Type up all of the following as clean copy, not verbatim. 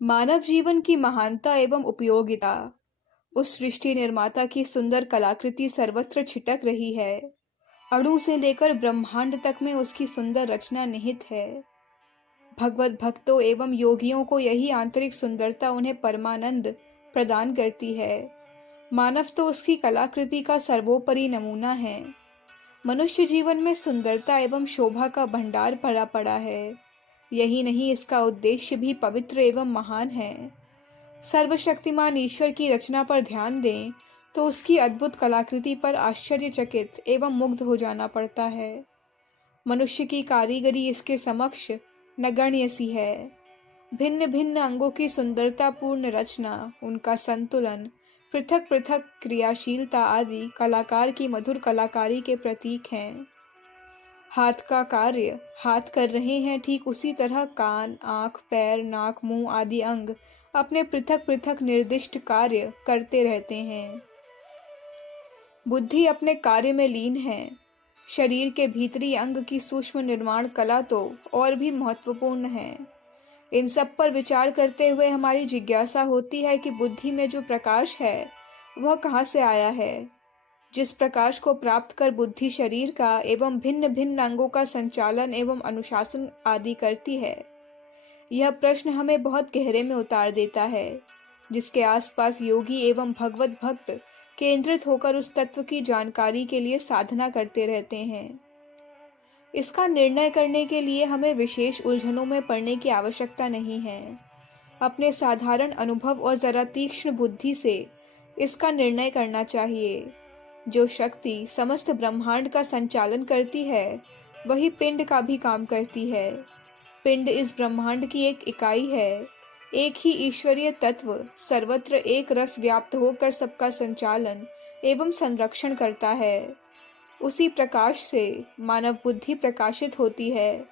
मानव जीवन की महानता एवं उपयोगिता। उस सृष्टि निर्माता की सुंदर कलाकृति सर्वत्र छिटक रही है। अणु से लेकर ब्रह्मांड तक में उसकी सुंदर रचना निहित है। भगवत भक्तों एवं योगियों को यही आंतरिक सुंदरता उन्हें परमानंद प्रदान करती है। मानव तो उसकी कलाकृति का सर्वोपरि नमूना है। मनुष्य जीवन में सुंदरता एवं शोभा का भंडार भरा पड़ा है। यही नहीं, इसका उद्देश्य भी पवित्र एवं महान है। सर्वशक्तिमान ईश्वर की रचना पर ध्यान दें तो उसकी अद्भुत कलाकृति पर आश्चर्यचकित एवं मुग्ध हो जाना पड़ता है। मनुष्य की कारीगरी इसके समक्ष नगण्य सी है। भिन्न भिन्न अंगों की सुंदरतापूर्ण रचना, उनका संतुलन, पृथक पृथक क्रियाशीलता आदि कलाकार की मधुर कलाकारी के प्रतीक हैं। हाथ का कार्य हाथ कर रहे हैं, ठीक उसी तरह कान, आंख, पैर, नाक, मुंह आदि अंग अपने पृथक पृथक निर्दिष्ट कार्य करते रहते हैं। बुद्धि अपने कार्य में लीन है। शरीर के भीतरी अंग की सूक्ष्म निर्माण कला तो और भी महत्वपूर्ण है। इन सब पर विचार करते हुए हमारी जिज्ञासा होती है कि बुद्धि में जो प्रकाश है वह कहाँ से आया है। जिस प्रकाश को प्राप्त कर बुद्धि शरीर का एवं भिन्न भिन्न अंगों का संचालन एवं अनुशासन आदि करती है, यह प्रश्न हमें बहुत गहरे में उतार देता है, जिसके आसपास योगी एवं भगवत भक्त केंद्रित होकर उस तत्व की जानकारी के लिए साधना करते रहते हैं। इसका निर्णय करने के लिए हमें विशेष उलझनों में पड़ने की आवश्यकता नहीं है। अपने साधारण अनुभव और जरा तीक्ष्ण बुद्धि से इसका निर्णय करना चाहिए। जो शक्ति समस्त ब्रह्मांड का संचालन करती है, वही पिंड का भी काम करती है। पिंड इस ब्रह्मांड की एक इकाई है। एक ही ईश्वरीय तत्व सर्वत्र एक रस व्याप्त होकर सबका संचालन एवं संरक्षण करता है। उसी प्रकाश से मानव बुद्धि प्रकाशित होती है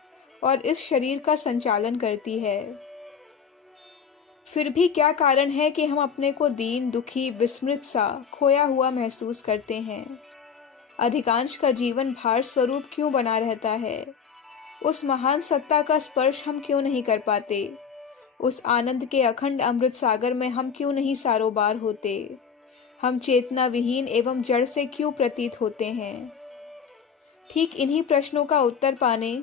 और इस शरीर का संचालन करती है। फिर भी क्या कारण है कि हम अपने को दीन, दुखी, विस्मृत सा, खोया हुआ महसूस करते हैं? अधिकांश का जीवन भार स्वरूप क्यों बना रहता है? उस महान सत्ता का स्पर्श हम क्यों नहीं कर पाते? उस आनंद के अखंड अमृत सागर में हम क्यों नहीं सारोबार होते? हम चेतना विहीन एवं जड़ से क्यों प्रतीत होते हैं? ठीक इन्हीं प्रश्नों का उत्तर पाने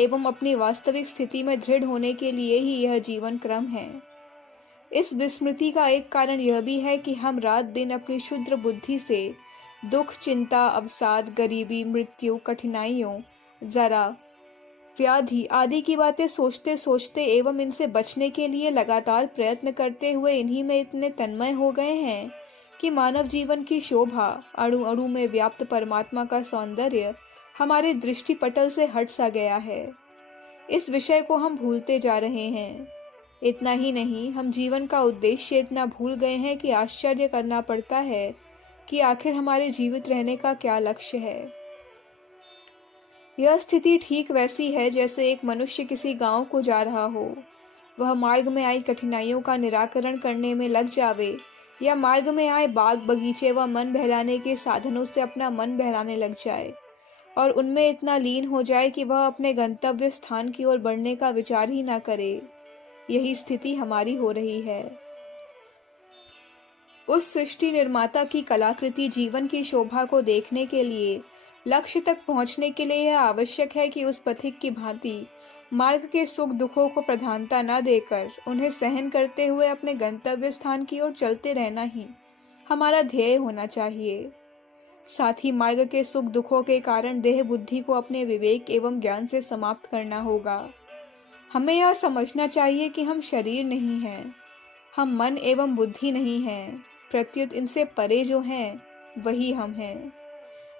एवं अपनी वास्तविक स्थिति में दृढ़ होने के लिए ही यह जीवन क्रम है। इस विस्मृति का एक कारण यह भी है कि हम रात दिन अपनी क्षुद्र बुद्धि से दुख, चिंता, अवसाद, गरीबी, मृत्यु, कठिनाइयों, जरा, व्याधि आदि की बातें सोचते सोचते एवं इनसे बचने के लिए लगातार प्रयत्न करते हुए इन्हीं में इतने तन्मय हो गए हैं कि मानव जीवन की शोभा, अणु अणु में व्याप्त परमात्मा का सौंदर्य हमारे दृष्टिपटल से हट सा गया है। इस विषय को हम भूलते जा रहे हैं। इतना ही नहीं, हम जीवन का उद्देश्य इतना भूल गए हैं कि आश्चर्य करना पड़ता है कि आखिर हमारे जीवित रहने का क्या लक्ष्य है। यह स्थिति ठीक वैसी है जैसे एक मनुष्य किसी गांव को जा रहा हो। वह मार्ग में आई कठिनाइयों का निराकरण करने में लग जावे या मार्ग में आए बाग बगीचे व मन बहलाने के साधनों से अपना मन बहलाने लग जाए और उनमें इतना लीन हो जाए कि वह अपने गंतव्य स्थान की ओर बढ़ने का विचार ही ना करे। यही स्थिति हमारी हो रही है। उस सृष्टि निर्माता की कलाकृति जीवन की शोभा को देखने के लिए, लक्ष्य तक पहुंचने के लिए यह आवश्यक है कि उस पथिक की भांति मार्ग के सुख दुखों को प्रधानता न देकर उन्हें सहन करते हुए अपने गंतव्य स्थान की ओर चलते रहना ही हमारा ध्येय होना चाहिए। साथ ही मार्ग के सुख दुखों के कारण देह बुद्धि को अपने विवेक एवं ज्ञान से समाप्त करना होगा। हमें यह समझना चाहिए कि हम शरीर नहीं हैं, हम मन एवं बुद्धि नहीं हैं, प्रत्युत इनसे परे जो हैं वही हम हैं।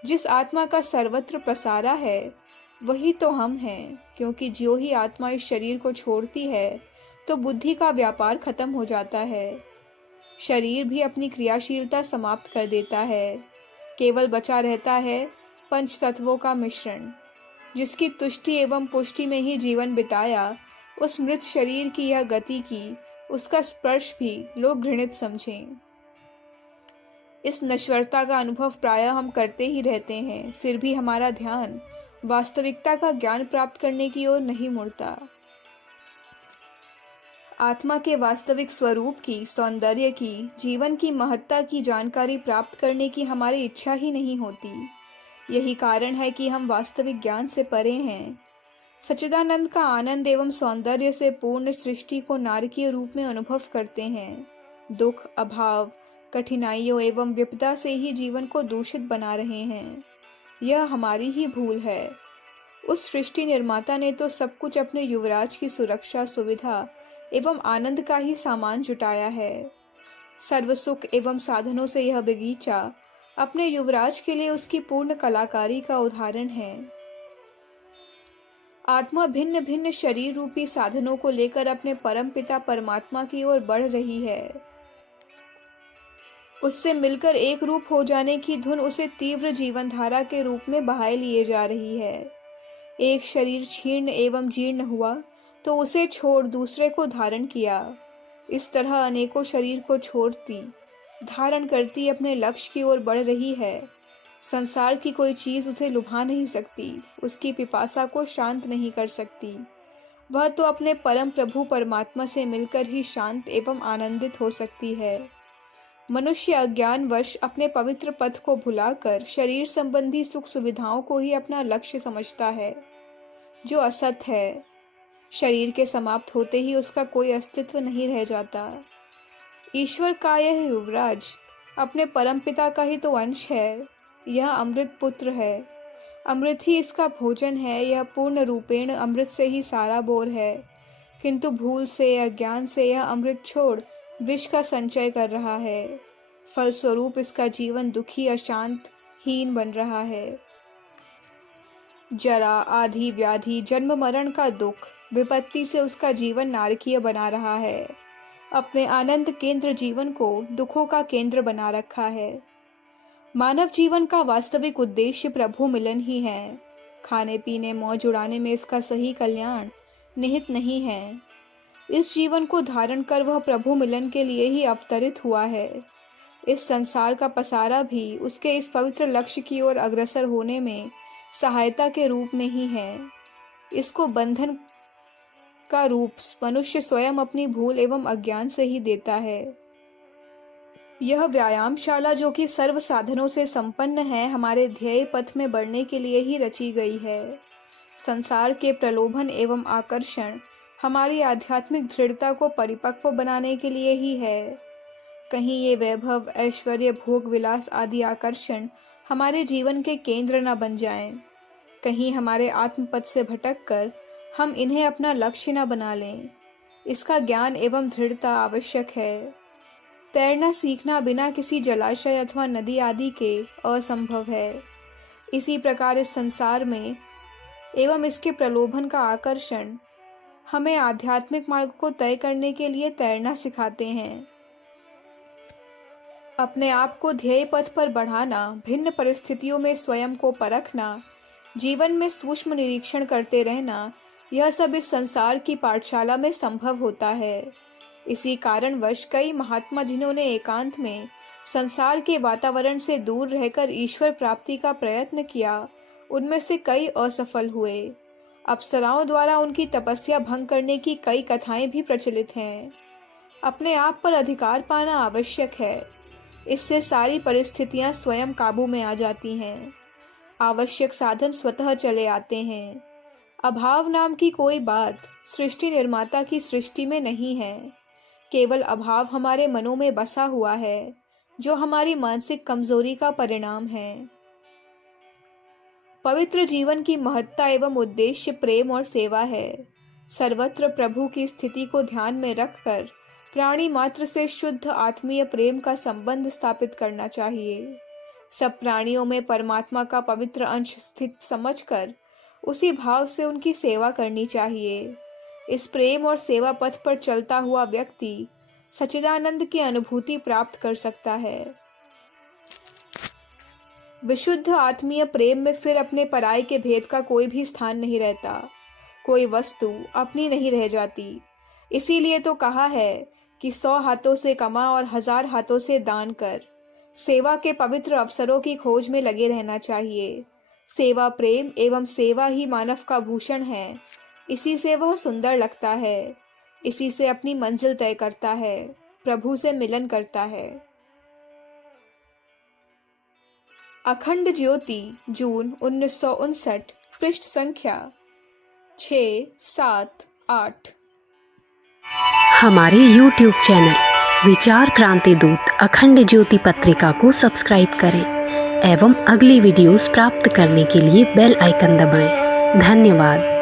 जिस आत्मा का सर्वत्र प्रसारा है वही तो हम हैं, क्योंकि जो ही आत्मा इस शरीर को छोड़ती है तो बुद्धि का व्यापार खत्म हो जाता है। शरीर भी अपनी क्रियाशीलता समाप्त कर देता है। केवल बचा रहता है पंच तत्वों का मिश्रण। जिसकी तुष्टि एवं पुष्टि में ही जीवन बिताया, उस मृत शरीर की यह गति की, उसका स्पर्श भी लोग घृणित समझें। इस नश्वरता का अनुभव प्रायः हम करते ही रहते हैं, फिर भी हमारा ध्यान वास्तविकता का ज्ञान प्राप्त करने की ओर नहीं मुड़ता। आत्मा के वास्तविक स्वरूप की, सौंदर्य की, जीवन की महत्ता की जानकारी प्राप्त करने की हमारी इच्छा ही नहीं होती। यही कारण है कि हम वास्तविक ज्ञान से परे हैं। सच्चिदानंद का आनंद एवं सौंदर्य से पूर्ण सृष्टि को नारकीय रूप में अनुभव करते हैं। दुख, अभाव, कठिनाइयों एवं विपदा से ही जीवन को दूषित बना रहे हैं। यह हमारी ही भूल है। उस सृष्टि निर्माता ने तो सब कुछ अपने युवराज की सुरक्षा, सुविधा एवं आनंद का ही सामान जुटाया है। सर्व सुख एवं साधनों से यह बगीचा अपने युवराज के लिए उसकी पूर्ण कलाकारी का उदाहरण है। आत्मा भिन्न भिन्न शरीर रूपी साधनों को लेकर अपने परम पिता परमात्मा की ओर बढ़ रही है। उससे मिलकर एक रूप हो जाने की धुन उसे तीव्र जीवन धारा के रूप में बहाए लिए जा रही है। एक शरीर क्षीर्ण एवं जीर्ण हुआ तो उसे छोड़ दूसरे को धारण किया। इस तरह अनेकों शरीर को छोड़ती, धारण करती अपने लक्ष्य की ओर बढ़ रही है। संसार की कोई चीज उसे लुभा नहीं सकती, उसकी पिपासा को शांत नहीं कर सकती। वह तो अपने परम प्रभु परमात्मा से मिलकर ही शांत एवं आनंदित हो सकती है। मनुष्य अज्ञानवश अपने पवित्र पथ को भुलाकर शरीर संबंधी सुख सुविधाओं को ही अपना लक्ष्य समझता है, जो असत है। शरीर के समाप्त होते ही उसका कोई अस्तित्व नहीं रह जाता। ईश्वर का यह युवराज अपने परम पिता का ही तो अंश है। यह अमृत पुत्र है, अमृत ही इसका भोजन है। यह पूर्ण रूपेण अमृत से ही सारा बोर है, किंतु भूल से, अज्ञान से यह अमृत छोड़ विष का संचय कर रहा है। फलस्वरूप इसका जीवन दुखी, अशांत, हीन बन रहा है। जरा, आधि, व्याधि, जन्म मरण का दुख, विपत्ति से उसका जीवन नारकीय बना रहा है। अपने आनंद केंद्र जीवन को दुखों का केंद्र बना रखा है। मानव जीवन का वास्तविक उद्देश्य प्रभु मिलन ही है। खाने पीने, मौज उड़ाने में इसका सही कल्याण निहित नहीं है। इस जीवन को धारण कर वह प्रभु मिलन के लिए ही अवतरित हुआ है। इस संसार का पसारा भी उसके इस पवित्र लक्ष्य की ओर अग्रसर होने में सहायता के रूप में ही है। इसको बंधन का रूप मनुष्य स्वयं अपनी भूल एवं अज्ञान से ही देता है। यह व्यायामशाला, जो कि सर्व साधनों से संपन्न है, हमारे ध्येय पथ में बढ़ने के लिए ही रची गई है। संसार के प्रलोभन एवं आकर्षण हमारी आध्यात्मिक दृढ़ता को परिपक्व बनाने के लिए ही है। कहीं ये वैभव, ऐश्वर्य, भोग विलास आदि आकर्षण हमारे जीवन के केंद्र न बन जाएं। कहीं हमारे आत्मपद से भटक कर हम इन्हें अपना लक्ष्य न बना लें। इसका ज्ञान एवं दृढ़ता आवश्यक है। तैरना सीखना बिना किसी जलाशय अथवा नदी आदि के असंभव है। इसी प्रकार इस संसार में एवं इसके प्रलोभन का आकर्षण हमें आध्यात्मिक मार्ग को तय करने के लिए तैरना सिखाते हैं। अपने आप को ध्येय पथ पर बढ़ाना, भिन्न परिस्थितियों में स्वयं को परखना, जीवन में सूक्ष्म निरीक्षण करते रहना, यह सब इस संसार की पाठशाला में संभव होता है। इसी कारणवश कई महात्मा, जिन्होंने एकांत में संसार के वातावरण से दूर रहकर ईश्वर प्राप्ति का प्रयत्न किया, उनमें से कई असफल हुए। अप्सराओं द्वारा उनकी तपस्या भंग करने की कई कथाएं भी प्रचलित हैं। अपने आप पर अधिकार पाना आवश्यक है। इससे सारी परिस्थितियां स्वयं काबू में आ जाती हैं। आवश्यक साधन स्वतः चले आते हैं। अभाव नाम की कोई बात सृष्टि निर्माता की सृष्टि में नहीं है। केवल अभाव हमारे मनों में बसा हुआ है, जो हमारी मानसिक कमजोरी का परिणाम है। पवित्र जीवन की महत्ता एवं उद्देश्य प्रेम और सेवा है। सर्वत्र प्रभु की स्थिति को ध्यान में रखकर प्राणी मात्र से शुद्ध आत्मीय प्रेम का संबंध स्थापित करना चाहिए। सब प्राणियों में परमात्मा का पवित्र अंश स्थित समझकर उसी भाव से उनकी सेवा करनी चाहिए। इस प्रेम और सेवा पथ पर चलता हुआ व्यक्ति सच्चिदानंद की अनुभूति प्राप्त कर सकता है। विशुद्ध आत्मीय प्रेम में फिर अपने पराये के भेद का कोई भी स्थान नहीं रहता। कोई वस्तु अपनी नहीं रह जाती। इसीलिए तो कहा है कि 100 हाथों से कमा और 1000 हाथों से दान कर। सेवा के पवित्र अवसरों की खोज में लगे रहना चाहिए। सेवा प्रेम एवं सेवा ही मानव का भूषण है। इसी से वह सुंदर लगता है। इसी से अपनी मंजिल तय करता है, प्रभु से मिलन करता है। अखंड ज्योति, जून 1959, पृष्ठ संख्या 678। हमारे YouTube चैनल विचार क्रांति दूत अखंड ज्योति पत्रिका को सब्सक्राइब करें एवं अगली वीडियोस प्राप्त करने के लिए बेल आइकन दबाएं। धन्यवाद।